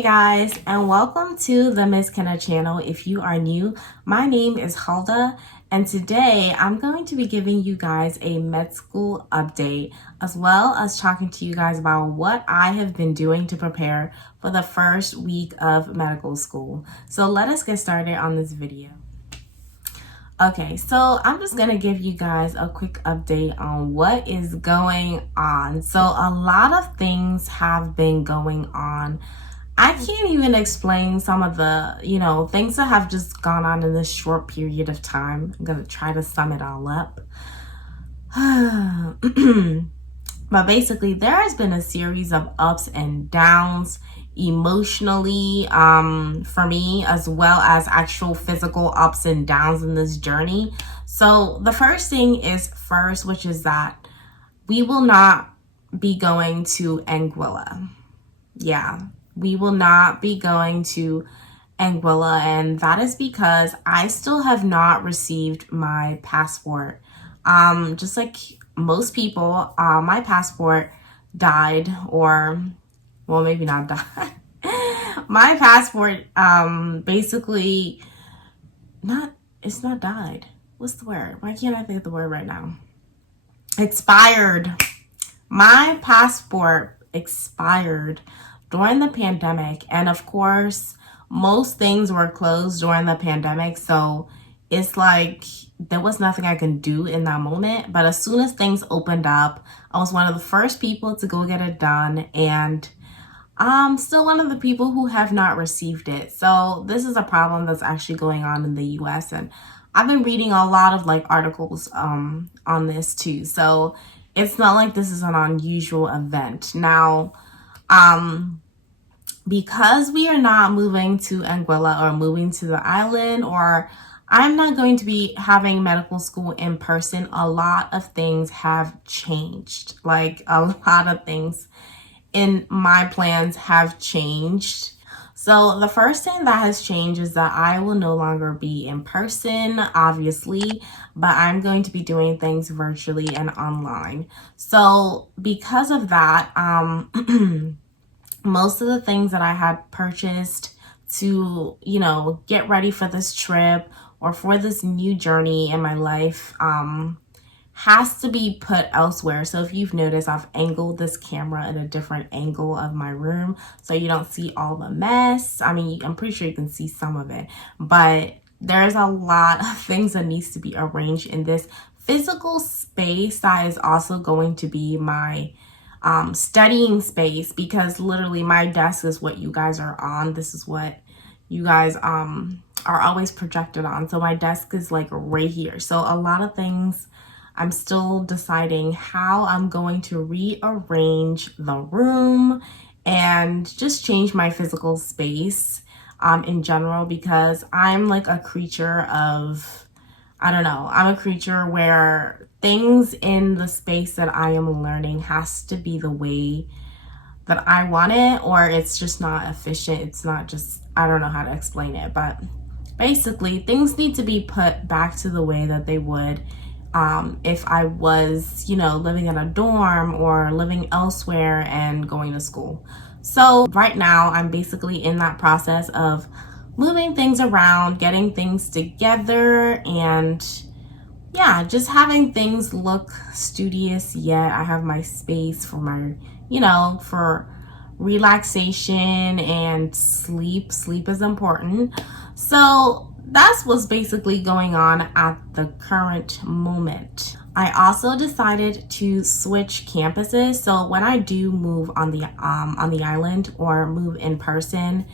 Hey guys, and welcome to the Miss Kena channel. If you are new, my name is Huldah, and today I'm going to be giving you guys a med school update, as well as talking to you guys about what I have been doing to prepare for the first week of medical school. So let us get started on this video. Okay, so I'm just gonna give you guys a quick update on what is going on. So a lot of things have been going on. I can't even explain some of the, things that have just gone on in this short period of time. I'm gonna try to sum it all up. But basically, there has been a series of ups and downs emotionally for me, as well as actual physical ups and downs in this journey. So the first thing is which is that we will not be going to Anguilla. Yeah, we will not be going to Anguilla, and that is because I still have not received my passport. Just like most people, my passport died, or well, maybe not died. My passport basically it's not died. What's the word? Why can't I think of the word right now? Expired. My passport expired during the pandemic, and of course most things were closed during the pandemic, so it's like there was nothing I can do in that moment. But as soon as things opened up, I was one of the first people to go get it done, and I'm still one of the people who have not received it. So this is a problem that's actually going on in the US, and I've been reading a lot of articles on this too. So it's not like this is an unusual event. Now, because we are not moving to Anguilla or moving to the island, or I'm not going to be having medical school in person, a lot of things have changed. Like a lot of things in my plans have changed. So the first thing that has changed is that I will no longer be in person, obviously, but I'm going to be doing things virtually and online. So because of that, most of the things that I had purchased to, get ready for this trip or for this new journey in my life, has to be put elsewhere. So if you've noticed, I've angled this camera at a different angle of my room so you don't see all the mess. I mean, I'm pretty sure you can see some of it, but there's a lot of things that needs to be arranged in this physical space that is also going to be my studying space, because literally my desk is what you guys are on. This is what you guys are always projected on. So my desk is like right here. So a lot of things I'm still deciding how I'm going to rearrange the room and just change my physical space in general, because I'm like a creature of, I don't know, I'm a creature where things in the space that I am learning has to be the way that I want it, or it's just not efficient. It's not just, I don't know how to explain it, but basically things need to be put back to the way that they would if I was, living in a dorm or living elsewhere and going to school. So right now I'm basically in that process of moving things around, getting things together, and yeah, just having things look studious, yet I have my space for my, for relaxation and sleep. Sleep is important. So that's what's basically going on at the current moment. I also decided to switch campuses. So when I do move on the island or move in person,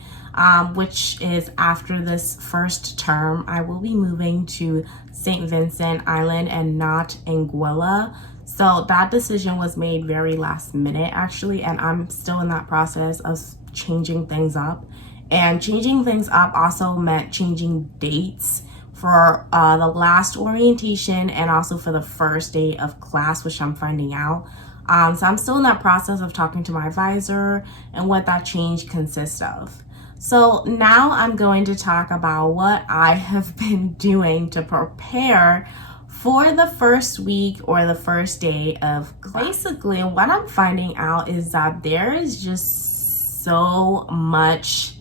which is after this first term, I will be moving to St. Vincent Island and not Anguilla. So that decision was made very last minute actually, and I'm still in that process of changing things up. And changing things up also meant changing dates for the last orientation and also for the first day of class, which I'm finding out. So I'm still in that process of talking to my advisor and what that change consists of. So now I'm going to talk about what I have been doing to prepare for the first week or the first day of class. Basically, what I'm finding out is that there is just so much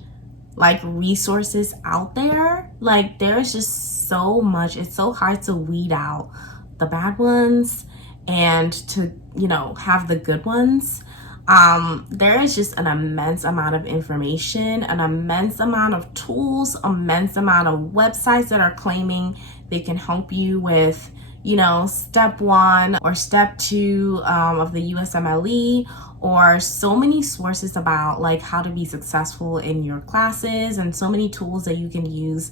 like resources out there. Like there's just so much. It's so hard to weed out the bad ones and to, you know, have the good ones. There is just an immense amount of information, an immense amount of tools, immense amount of websites that are claiming they can help you with, you know, step 1 or step 2 of the USMLE, or so many sources about like how to be successful in your classes and so many tools that you can use.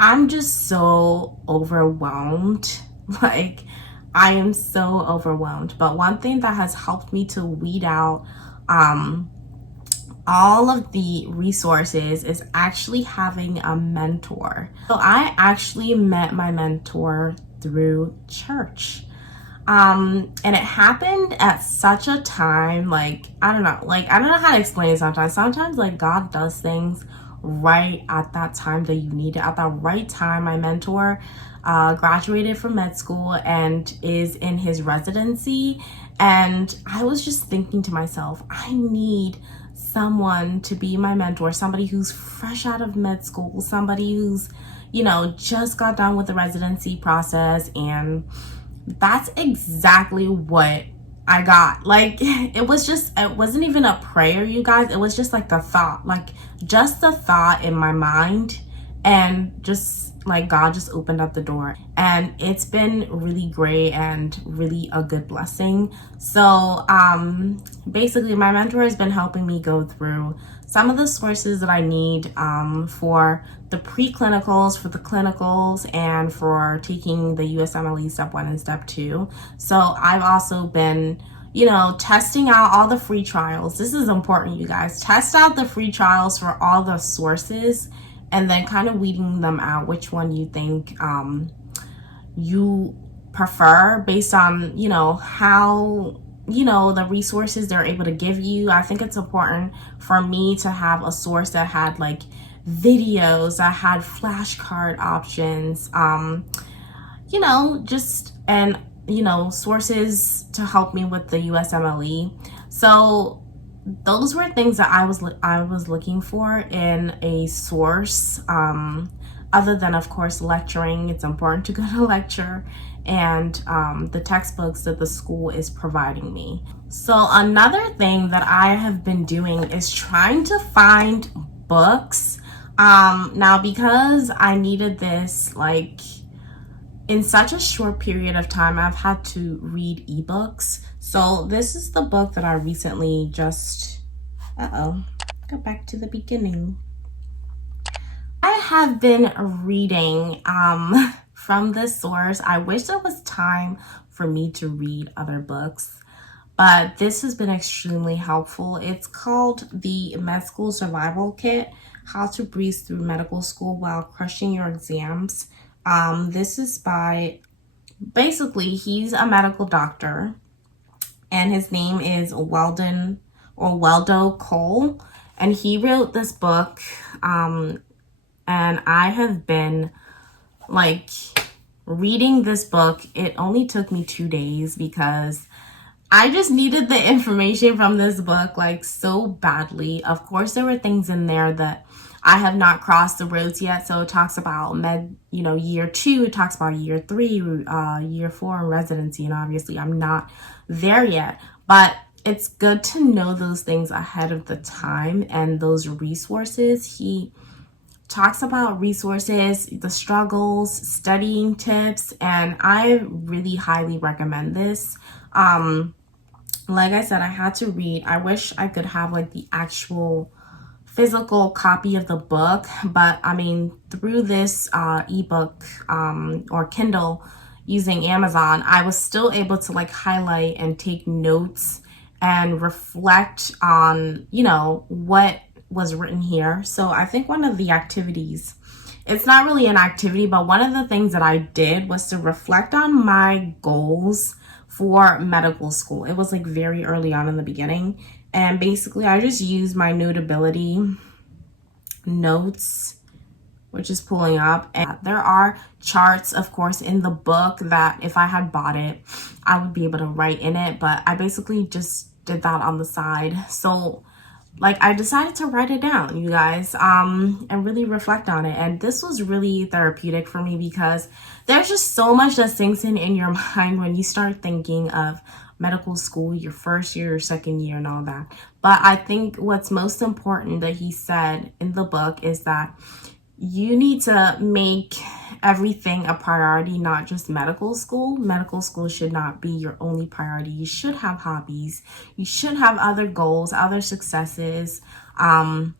I'm just so overwhelmed. Like I am so overwhelmed. But one thing that has helped me to weed out all of the resources is actually having a mentor. So I actually met my mentor through church. And it happened at such a time, like, I don't know how to explain it sometimes. Sometimes like God does things right at that time that you need it. At the right time, my mentor graduated from med school and is in his residency. And I was just thinking to myself, I need someone to be my mentor, somebody who's fresh out of med school, somebody who's, you know, just got done with the residency process. And that's exactly what I got. Like it wasn't even a prayer, you guys. It was just like the thought, like just the thought in my mind, and just like God just opened up the door, and it's been really great and really a good blessing. So basically my mentor has been helping me go through some of the sources that I need for the pre-clinicals, for the clinicals, and for taking the USMLE step 1 and step 2. So I've also been, you know, testing out all the free trials. This is important, you guys. Test out the free trials for all the sources, and then kind of weeding them out, which one you think you prefer based on, you know, how, you know, the resources they're able to give you. I think it's important for me to have a source that had like videos, that had flashcard options, you know, just, and, you know, sources to help me with the USMLE. So those were things that I was looking for in a source, other than of course lecturing. It's important to go to lecture, and the textbooks that the school is providing me. So another thing that I have been doing is trying to find books. Now because I needed this like in such a short period of time, I've had to read ebooks. So this is the book that I recently just, go back to the beginning. I have been reading from this source. I wish there was time for me to read other books, but this has been extremely helpful. It's called the Med School Survival Kit: How to Breeze Through Medical School While Crushing Your Exams. This is by, basically, he's a medical doctor, and his name is Waldo Cole, and he wrote this book, and I have been like reading this book. It only took me 2 days because I just needed the information from this book like so badly. Of course, there were things in there that I have not crossed the roads yet. So it talks about year 2, it talks about year 3, year 4 residency, and obviously I'm not there yet. But it's good to know those things ahead of the time, and those resources. He talks about resources, the struggles, studying tips, and I really highly recommend this. Like I said, I had to read. I wish I could have like the actual physical copy of the book, but I mean, through this ebook or Kindle using Amazon, I was still able to like highlight and take notes and reflect on, you know, what was written here. So I think one of the activities, it's not really an activity, but one of the things that I did was to reflect on my goals for medical school. It was like very early on in the beginning. And basically I just used my Notability notes, which is pulling up. And there are charts, of course, in the book that if I had bought it, I would be able to write in it. But I basically just did that on the side. So I decided to write it down, you guys, and really reflect on it. And this was really therapeutic for me because there's just so much that sinks in your mind when you start thinking of medical school, your first year, your second year, and all that. But I think what's most important that he said in the book is that you need to make everything a priority, not just medical school. Medical school should not be your only priority. You should have hobbies. You should have other goals, other successes. And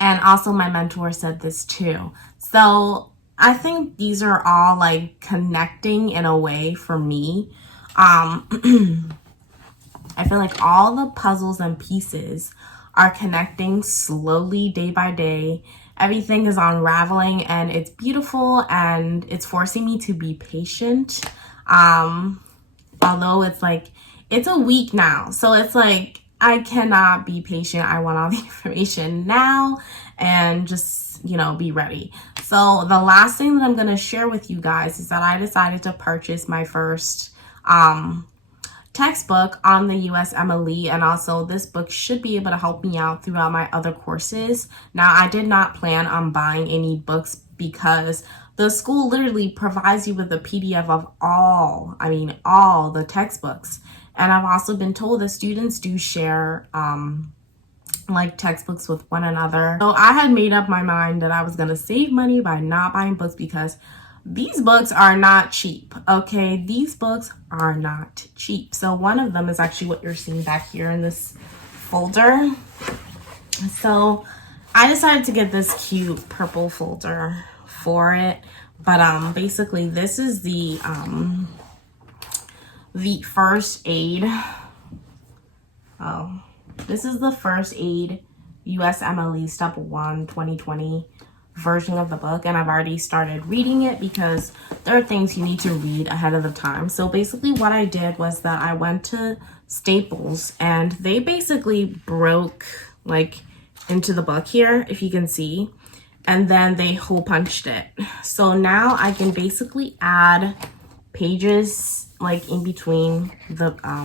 also my mentor said this too. So I think these are all like connecting in a way for me. I feel like all the puzzles and pieces are connecting slowly day by day. Everything is unraveling and it's beautiful and it's forcing me to be patient. Although it's a week now. So it's like, I cannot be patient. I want all the information now and just, be ready. So the last thing that I'm going to share with you guys is that I decided to purchase my first, textbook on the USMLE, and also this book should be able to help me out throughout my other courses. Now, I did not plan on buying any books because the school literally provides you with a PDF of all the textbooks. And I've also been told that students do share textbooks with one another. So I had made up my mind that I was going to save money by not buying books because these books are not cheap, okay? These books are not cheap. So one of them is actually what you're seeing back here in this folder. So I decided to get this cute purple folder for it. But basically this is the first aid. Oh, this is the first aid USMLE Step 1 2020 version of the book, and I've already started reading it because there are things you need to read ahead of the time. So basically what I did was that I went to Staples and they basically broke into the book here, if you can see, and then they hole punched it. So now I can basically add pages in between the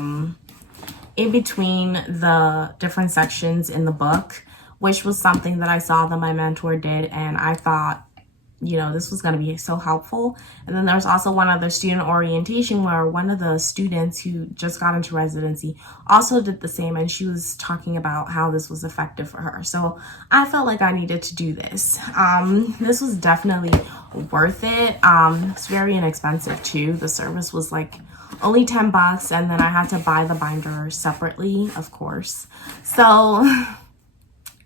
different sections in the book, which was something that I saw that my mentor did, and I thought, this was going to be so helpful. And then there's also one other student orientation where one of the students who just got into residency also did the same, and she was talking about how this was effective for her. So I felt like I needed to do this. This was definitely worth it. It's very inexpensive too. The service was only $10, and then I had to buy the binder separately, of course. So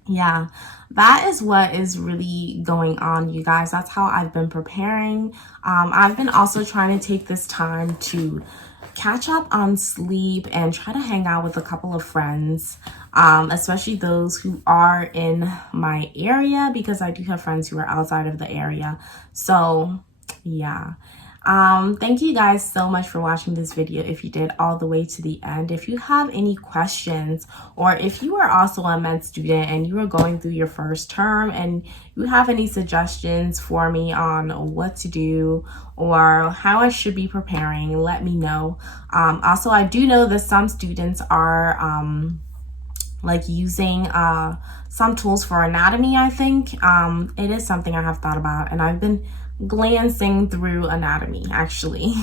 yeah, that is what is really going on, you guys. That's how I've been preparing. I've been also trying to take this time to catch up on sleep and try to hang out with a couple of friends, especially those who are in my area, because I do have friends who are outside of the area. So yeah. Thank you guys so much for watching this video if you did all the way to the end. If you have any questions, or if you are also a med student and you are going through your first term and you have any suggestions for me on what to do or how I should be preparing, let me know. Also, I do know that some students are using some tools for anatomy, I think. It is something I have thought about, and I've been glancing through anatomy actually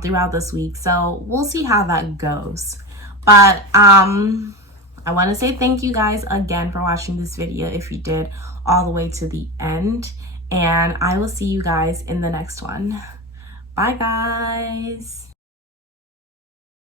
throughout this week. So we'll see how that goes. But I want to say thank you guys again for watching this video if you did all the way to the end. And I will see you guys in the next one. Bye, guys.